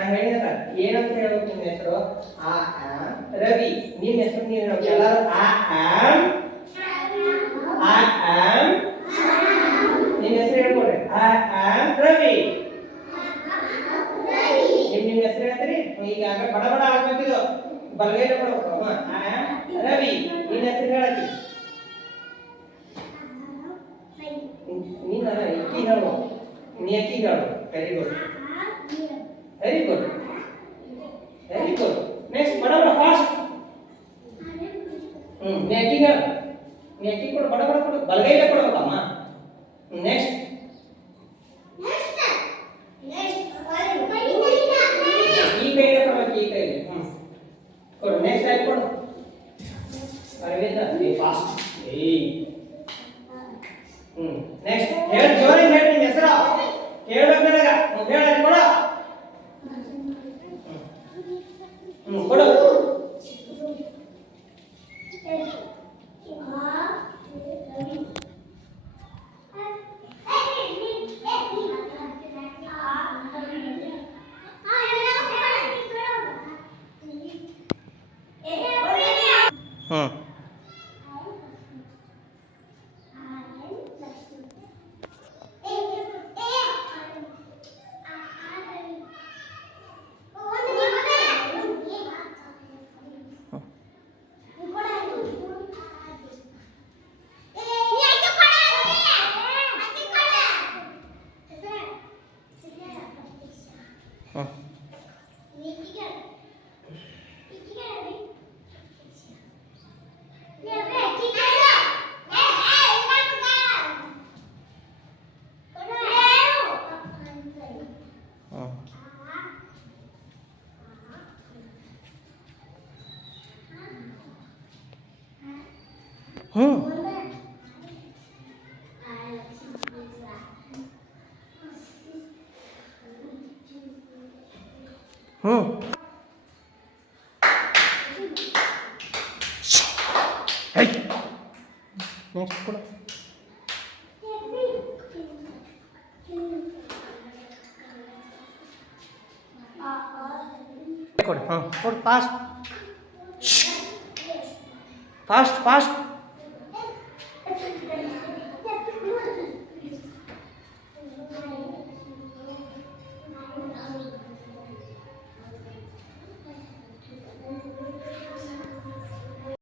ನಾ ಹೇಳಿದ ಏನಂತ ಹೇಳ್ಬೇಕು ನಿಮ್ಮ ಹೆಸರು ಆ ರವಿ ನಿಮ್ಮ ಹೆಸರು ನೀವು ಹೇಳ್ಬೇಕು ಎಲ್ಲರೂ ನಿಮ್ಮ ಹೆಸರು ಹೇಳ್ಕೊಡ್ರಿ ರವಿ ನಿಮ್ಮ ಹೆಸರು ಹೇಳ್ತೀರಿ ಈಗ ಬಡ ಬಡ ಆಗ್ಬೇಕಿದು ಬಲಗೈನ ಕೊಡ್ಬೇಕು ರವಿ ನಿನ್ನ ಹೆಸರು ಹೇಳತ್ತಿ ನೀನ ಎಕ್ಕಿ ಹೇಳು ನೀ ಎಕ್ಕಿ ಹೇಳು very good very good very good next ಬಡ ಬಡ ಫಾಸ್ಟ್ ನೀ ಎಕ್ಕಿ ಹೇಳು ನೀ ಎಕ್ಕಿ ಕೊಡು ಬಡ ಬಡ ಕೊಡು ಬಲಗೈಲೆ ಕೊಡ್ಬೇಕಮ್ಮ ನೆಕ್ಸ್ಟ್ ಈ ಕೈಗೆ ಕೊಡ್ಬೇಕು ಈ ಕೈಗೆ ಕೊಡು ನೆಕ್ಸ್ಟ್ ಆಯ್ತು ಕೊಡು ಅರವಿಂದ ಫಾಸ್ಟ್ ನೆಕ್ಸ್ಟ್ ಹೇಳಿ ಜೋರಾಗಿ ಹೇಳಿ ನಿಮ್ಮ ಹೆಸರು ಕೇಳಬೇಕು ನನಗ ಹೇಳಿ ಕೊಡು ಕೊಡು ನೆಕ್ಸ್ಟ್ ಕೊಡು ಕೊಡು ಕೊಡು ಫಾಸ್ಟ್ ಫಾಸ್ಟ್ ಫಾಸ್ಟ್